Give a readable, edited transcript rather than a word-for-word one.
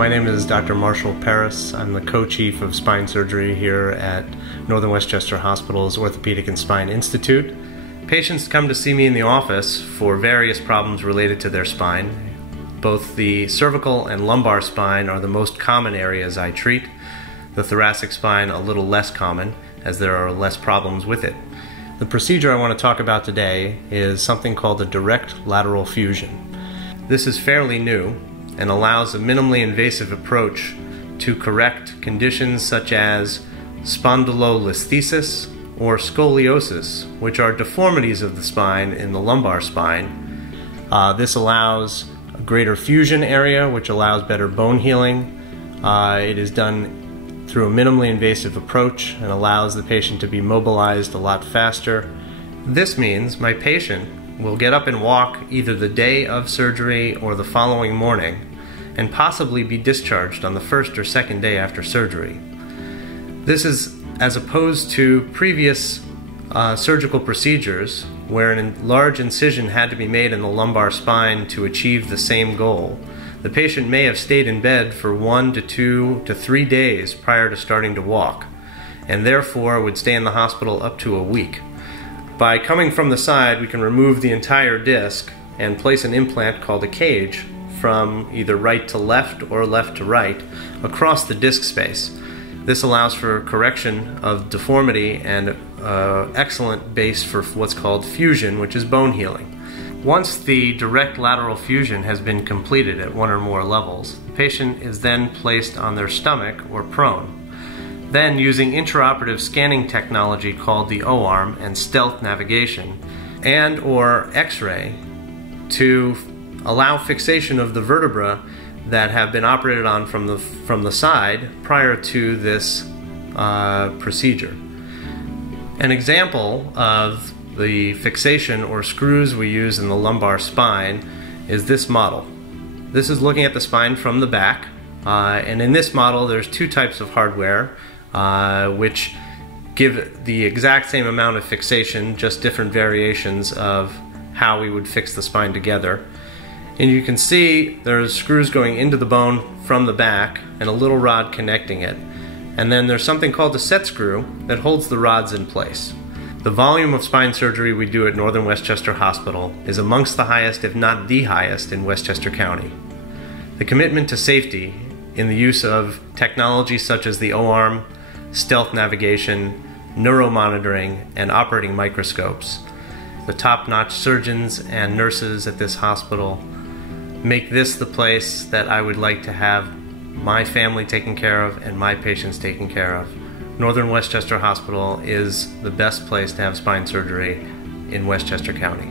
My name is Dr. Marshal Peris. I'm the co-chief of spine surgery here at Northern Westchester Hospital's Orthopedic and Spine Institute. Patients come to see me in the office for various problems related to their spine. Both the cervical and lumbar spine are the most common areas I treat. The thoracic spine a little less common, as there are less problems with it. The procedure I want to talk about today is something called a direct lateral fusion. This is fairly new and allows a minimally invasive approach to correct conditions such as spondylolisthesis or scoliosis, which are deformities of the spine in the lumbar spine. This allows a greater fusion area, which allows better bone healing. It is done through a minimally invasive approach and allows the patient to be mobilized a lot faster. This means my patient will get up and walk either the day of surgery or the following morning, and possibly be discharged on the first or second day after surgery. This is as opposed to previous surgical procedures where a large incision had to be made in the lumbar spine to achieve the same goal. The patient may have stayed in bed for 1 to 2 to 3 days prior to starting to walk, and therefore would stay in the hospital up to a week. By coming from the side, we can remove the entire disc and place an implant called a cage from either right to left or left to right across the disc space. This allows for correction of deformity and excellent base for what's called fusion, which is bone healing. Once the direct lateral fusion has been completed at 1 or more levels, the patient is then placed on their stomach or prone. Then, using intraoperative scanning technology called the O-arm and stealth navigation and or X-ray to allow fixation of the vertebra that have been operated on from the side prior to this procedure. An example of the fixation or screws we use in the lumbar spine is this model. This is looking at the spine from the back, and in this model there's 2 types of hardware which give the exact same amount of fixation, just different variations of how we would fix the spine together. And you can see there's screws going into the bone from the back and a little rod connecting it. And then there's something called a set screw that holds the rods in place. The volume of spine surgery we do at Northern Westchester Hospital is amongst the highest, if not the highest, in Westchester County. The commitment to safety in the use of technology such as the O-arm, stealth navigation, neuromonitoring, and operating microscopes. The top-notch surgeons and nurses at this hospital make this the place that I would like to have my family taken care of and my patients taken care of. Northern Westchester Hospital is the best place to have spine surgery in Westchester County.